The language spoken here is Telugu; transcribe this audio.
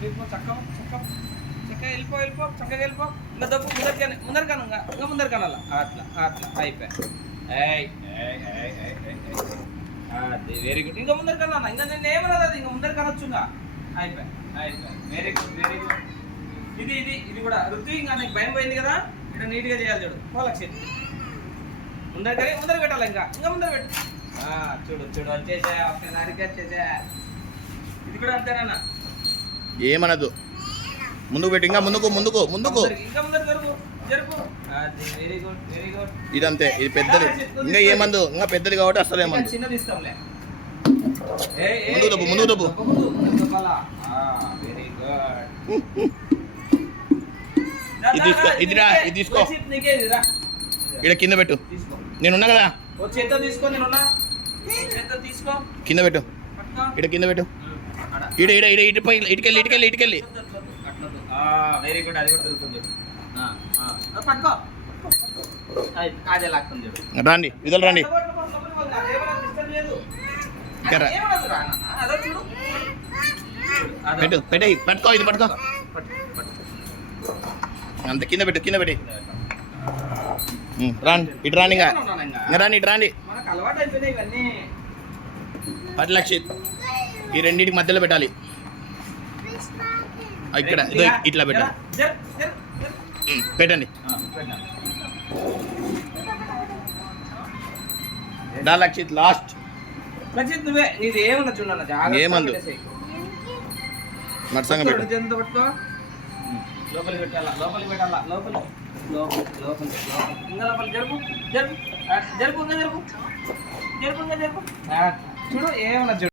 చక్క చక్క చక్కగా వెళ్ళిపో చక్కగా వెళ్ళిపో. ఇంకా దప్పు ముందరికను ఇంకా ముందరికనాల. అట్లా అట్లా అయిపోయా. అది వెరీ గుడ్. ఇంకా ముందరికన్నా ఇంకా నేను ఏమన్నది అది ఇంకా ముందరికనొచ్చుగా. అయిపోయా వెరీ గుడ్ వెరీ గుడ్. ఇది ఇది ఇది కూడా రుతు. ఇంకా నాకు భయం పోయింది కదా, ఇక్కడ నీట్గా చేయాలి చూడు. పోలక్షి ముందర పెట్టాలి. ఇంకా ఇంకా ముందర పెట్టు. చూడు చూడు వచ్చేసా, ఒక్కసారికి వచ్చేసా. ఇది కూడా అంతేనా? ఏమనదు, ముందుకు పెట్టు. ఇంకా ముందుకు ముందుకు ముందుకు ఇంకా ముందర జరుపు జరుపు. అది వెరీ గుడ్ వెరీ గుడ్. ఇదంతే, ఇది పెద్దది. ఇంకా ఏమందు, ఇంకా పెద్దది కాబట్టి అసలు ఏమందు. చిన్నది ఇస్తాంలే. ముందుకు దబ్బు ముందుకు దబ్బు. Very good. ఇది తీసుకో, ఇదిరా ఇది తీసుకో. ఇక్కడ కింద పెట్టు, నేనున్నా కదా. చేత్తో తీసుకో, నేనున్నా. చేత్తో తీసుకో, కింద పెట్టు. ఇక్కడ కింద పెట్టు. ఇడ ఇడ ఇడ ఇటుపై ఇటుకెళ్ళి ఇటుకెళ్ళి ఇటుకెళ్ళి. Very good. అది కూడా తెలుస్తుంది. పట్టుకో. అదే లాక్తుంది చూడు. రండి విధులు రండి. పెట్టు పెట్టే పట్టుకో, ఇది పట్టుకో. అంత కింద పెట్టు, కింద పెట్టి రాండి. ఇటు రాండి, ఇంకా రాండి, ఇటు రాండి. మనకు అలవాటు అయిపోయినాయి ఇవన్నీ. 10 లక్షలు ఈ రెండింటికి మధ్యలో పెట్టాలి. ఇక్కడ ఇట్లా పెట్టాలి. పెట్టండి. 10 లక్షలు లాస్ట్. నువ్వే నీది ఏమన్నా చూడన్నా. ఏమందు మత్సంగా పెట్టు. ఎంత పట్టుకో. లోపలికి పెట్టాలా, లోపలికి పెట్టాలా, లోపలి లోపలి లోపలి ఇంకా లోపలి జరుపు జరుపు జరుపు ఇంకా జరుపు జరుపు ఇంకా జరుపు. చూడు ఏమన్నా చూడు.